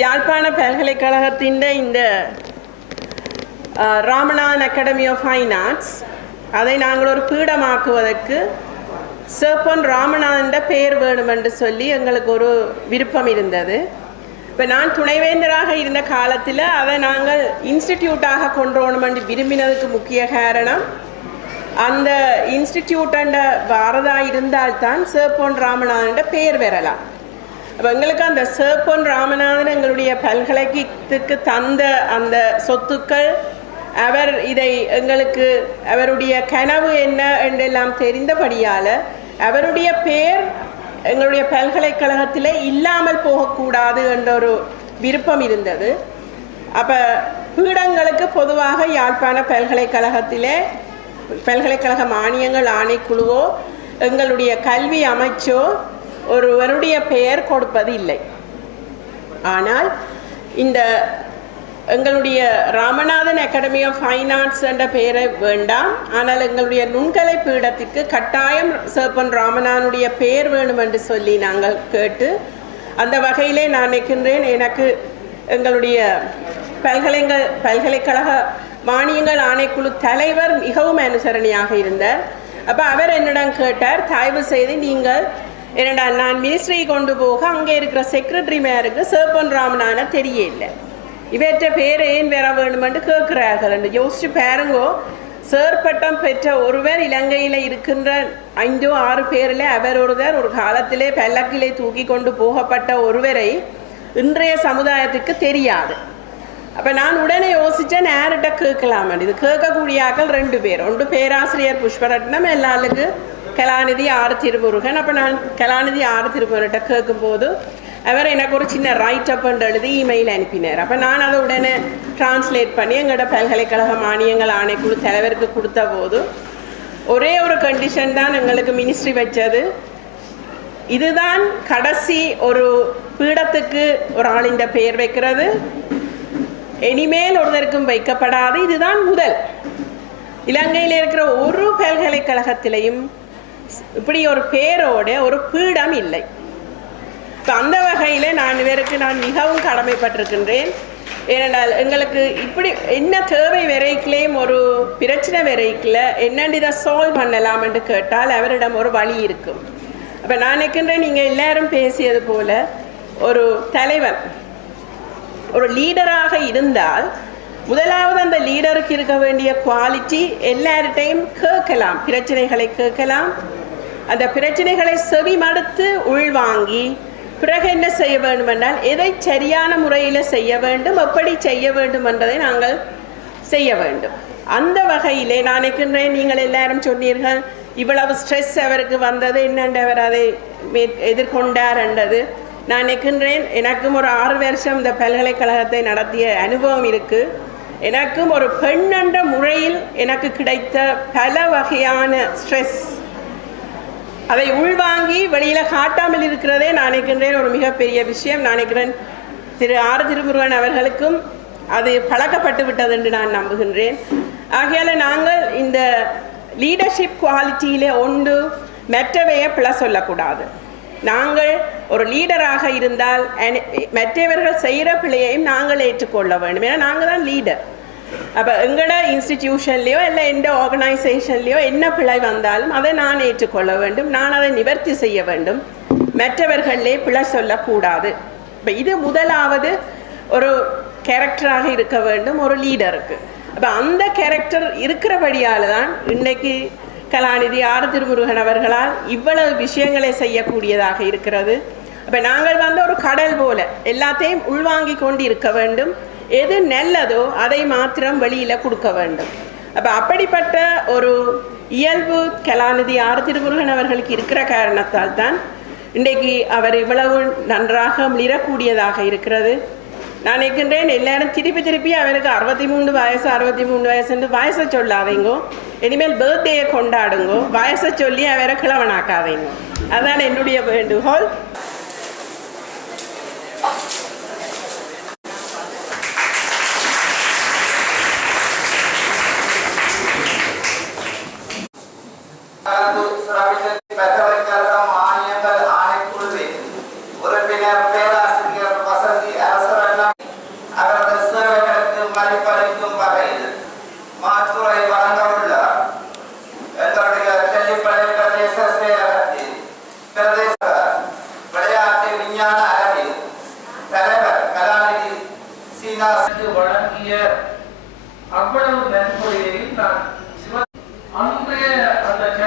யாழ்ப்பாண பல்கலைக்கழகத்தின் இந்த Ramanathan academy of fine arts அதை நாங்கள் ஒரு பீடமாக்குவதற்கு சேப்பன் ராமநாதன் பெயர் வேணும் என்று சொல்லி எங்களுக்கு ஒரு விருப்பம் இருந்தது. இப்போ நான் துணைவேந்தராக இருந்த காலத்தில் அதை நாங்கள் இன்ஸ்டிடியூட்டாக கொண்டு வரணும் என்று விரும்பினதுக்கு முக்கிய காரணம் அந்த இன்ஸ்டிடியூட்டண்ட வரதா இருந்தால்தான் சேப்பொன் ராமநாதன் பெயர் பெறலாம். அப்போ எங்களுக்கு அந்த சேப்பன் ராமநாதன் எங்களுடைய பல்கலைக்கழகத்துக்கு தந்த அந்த சொத்துக்கள் அவர் இதை எங்களுக்கு அவருடைய கனவு என்ன என்றெல்லாம் தெரிந்தபடியால் அவருடைய பேர் எங்களுடைய பல்கலைக்கழகத்தில் இல்லாமல் போகக்கூடாது என்ற ஒரு விருப்பம் இருந்தது. அப்போ பீடங்களுக்கு பொதுவாக யாழ்ப்பாண பல்கலைக்கழகத்திலே பல்கலைக்கழக மானியங்கள் ஆணைக்குழுவோ எங்களுடைய கல்வி அமைச்சோ ஒருவருடைய பெயர் கொடுப்பது இல்லை. ஆனால் இந்த எங்களுடைய Ramanathan academy of fine arts என்ற பெயரை வேண்டாம். ஆனால் எங்களுடைய நுண்கலை பீடத்திற்கு கட்டாயம் சேப்பன் ராமநாதனுடைய பெயர் வேணும் என்று சொல்லி நாங்கள் கேட்டு அந்த வகையிலே நான் நிற்கின்றேன். எனக்கு எங்களுடைய பல்கலைங்க பல்கலைக்கழக மானியங்கள் ஆணைக்குழு தலைவர் மிகவும் அனுசரணையாக இருந்தார். அப்போ அவர் என்னிடம் கேட்டார் தயவு செய்து நீங்கள் என்னடா நான் மினிஸ்ட்ரி கொண்டு போக அங்கே இருக்கிற செக்ரட்டரி மேருக்கு சேப்பன் ராமநாதனை தெரியல இவற்ற பேர் ஏன் வேற வேணுமென்று கேட்கிறார்கள் என்று யோசிச்சு பாருங்கோ. சேர் பட்டம் பெற்ற ஒருவர் இலங்கையில் இருக்கின்ற ஐந்தோ ஆறு பேரில் அவர் ஒருவர் ஒரு காலத்திலே பல்லக்கிலே தூக்கி கொண்டு போகப்பட்ட ஒருவரை இன்றைய சமுதாயத்துக்கு தெரியாது. அப்போ நான் உடனே யோசித்தேன் நேரிட்ட கேட்கலாம் இது கேட்கக்கூடிய ஆக்கள் ரெண்டு பேர். ஒன்று பேராசிரியர் புஷ்பரட்னம் எல்லாருக்கும் கலாநிதி ஆறு திருமுருகன். அப்போ நான் கலாநிதி ஆறு திருமுருகிட்ட கேட்கும்போது அவர் எனக்கு ஒரு சின்ன ரைட் அப் எழுதி இமெயில் அனுப்பினார். அப்போ நான் அதை உடனே டிரான்ஸ்லேட் பண்ணி எங்களோட பல்கலைக்கழக மானியங்கள் ஆணைக்குழு தலைவருக்கு கொடுத்த போது ஒரே ஒரு கண்டிஷன் தான் எங்களுக்கு மினிஸ்ட்ரி வச்சது. இதுதான் கடைசி ஒரு பீடத்துக்கு ஒரு ஆளின் பெயர் வைக்கிறது. இனிமேல் ஒருத்தருக்கும் வைக்கப்படாது. இதுதான் முதல். இலங்கையில் இருக்கிற ஒரு பல்கலைக்கழகத்திலையும் இப்படி ஒரு பேரோட ஒரு பீடம் இல்லை. இப்போ அந்த வகையில் நான் இவருக்கு நான் மிகவும் கடமைப்பட்டிருக்கின்றேன். ஏனென்றால் எங்களுக்கு இப்படி என்ன தேவை வரைக்கிலேயும் ஒரு பிரச்சனை வரைக்கில் என்னென்னு இதை சால்வ் பண்ணலாம் என்று கேட்டால் அவரிடம் ஒரு வழி இருக்கும். அப்போ நான் நினைக்கின்றேன் நீங்கள் எல்லாரும் பேசியது போல ஒரு தலைவன் ஒரு லீடராக இருந்தால் முதலாவது அந்த லீடருக்கு இருக்க வேண்டிய குவாலிட்டி எல்லார்டையும் கேட்கலாம் பிரச்சனைகளை கேட்கலாம். அந்த பிரச்சனைகளை செவி மடுத்து உள்வாங்கி பிறகு என்ன செய்ய வேண்டும் என்றால் எதை சரியான முறையில் செய்ய வேண்டும் எப்படி செய்ய வேண்டும் என்பதை நாங்கள் செய்ய வேண்டும். அந்த வகையிலே நான் நினைக்கின்றேன் நீங்கள் எல்லாரும் சொன்னீர்கள் இவ்வளவு ஸ்ட்ரெஸ் அவருக்கு வந்தது என்னென்று அவர் அதை எதிர்கொண்டார் என்றது. நான் நினைக்கின்றேன் எனக்கும் ஒரு ஆறு வருஷம் இந்த பல்கலைக்கழகத்தை நடத்திய அனுபவம் இருக்கு. எனக்கும் ஒரு பெண் என்ற முறையில் எனக்கு கிடைத்த பல வகையான ஸ்ட்ரெஸ் அதை உள்வாங்கி வெளியில் காட்டாமல் இருக்கிறதே நான் நினைக்கின்றேன் ஒரு மிகப்பெரிய விஷயம். நான் நினைக்கிறேன் திரு ஆர். திருமுருகன் அவர்களுக்கும் அது பழக்கப்பட்டு விட்டது என்று நான் நம்புகின்றேன். ஆகையால் நாங்கள் இந்த லீடர்ஷிப் குவாலிட்டியிலே ஒன்று மற்றவையை பிழை சொல்லக்கூடாது. நாங்கள் ஒரு லீடராக இருந்தால் மற்றவர்கள் செய்கிற பிழையையும் நாங்கள் ஏற்றுக்கொள்ள வேண்டும். ஏன்னா நாங்கள் தான் லீடர் அப்போ எங்களோட இன்ஸ்டிடியூஷன்லேயோ இல்லை எந்த ஆர்கனைசேஷன்லேயோ என்ன பிழை வந்தாலும் அதை நான் ஏற்றுக்கொள்ள வேண்டும் நான் அதை நிவர்த்தி செய்ய வேண்டும் மற்றவர்களே பிழை சொல்லக்கூடாது இப்போ இது முதலாவது ஒரு கேரக்டராக இருக்க வேண்டும் ஒரு லீடருக்கு அப்போ அந்த கேரக்டர் இருக்கிறபடியால் தான் இன்னைக்கு கலாநிதி ஆர் திருமுருகன் அவர்களால் இவ்வளவு விஷயங்களை செய்யக்கூடியதாக இருக்கிறது அப்போ நாங்கள் வந்து ஒரு கடல் போல எல்லாத்தையும் உள்வாங்கி கொண்டு இருக்க வேண்டும் எது நல்லதோ அதை மாத்திரம் வெளியில் கொடுக்க வேண்டும். அப்போ அப்படிப்பட்ட ஒரு இயல்பு கலாநிதி ஆர் திருமுருகன் அவர்களுக்கு இருக்கிற காரணத்தால் தான் இன்றைக்கு அவர் இவ்வளவு நன்றாக மிளிரக்கூடியதாக இருக்கிறது. நான் நினைக்கின்றேன் எல்லாரும் திருப்பி திருப்பி அவருக்கு அறுபத்தி மூணு வயசு அறுபத்தி மூணு வயசுன்னு வயசை சொல்லாதீங்கோ. இனிமேல் பர்த்டேயை கொண்டாடுங்கோ. வயசை சொல்லி அவரை கிழவனாக்காதீங்க. அதான் என்னுடைய வேண்டுகோள். பல்கலைக்கழக மானியங்கள் ஆணைக்குழுவில்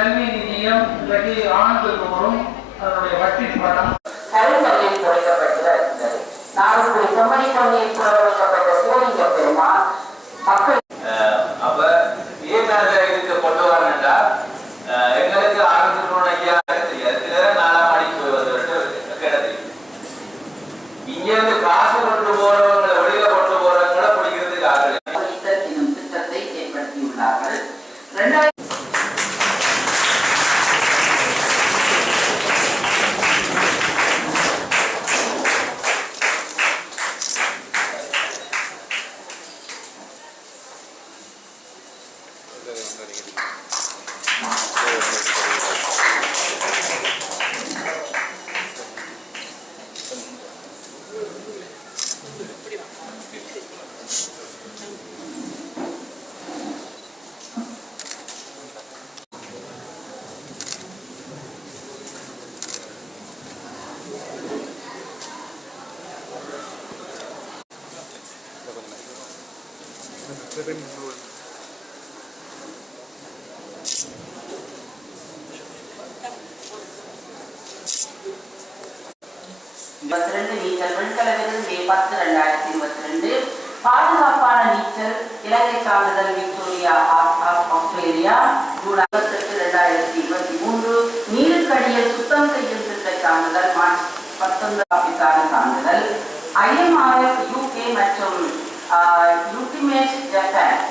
கல்வி நிதியம் இன்றைக்கு ஆண்டுதோறும் அதனுடைய வட்டி படம் இருபத்தி ரெண்டு நீச்சல் மே பத்து ரெண்டாயிரத்தி இருபத்தி ரெண்டு பாதுகாப்பான நீச்சல் இலங்கை சான்றிதழ் விக்டோரியா ஆஸ்திரேலியா ஜூன் ஐம்பத்தெட்டு ரெண்டாயிரத்தி இருபத்தி மூன்று நீருக்கடியில் சுத்தம் செய்யும் திட்ட சான்றிதழ் மார்ச் பத்தொன்பது ஆபிசான சான்றிதழ் ஐஎம்ஆர்எஃப் யூகே மற்றும் uh, ultimate Japan.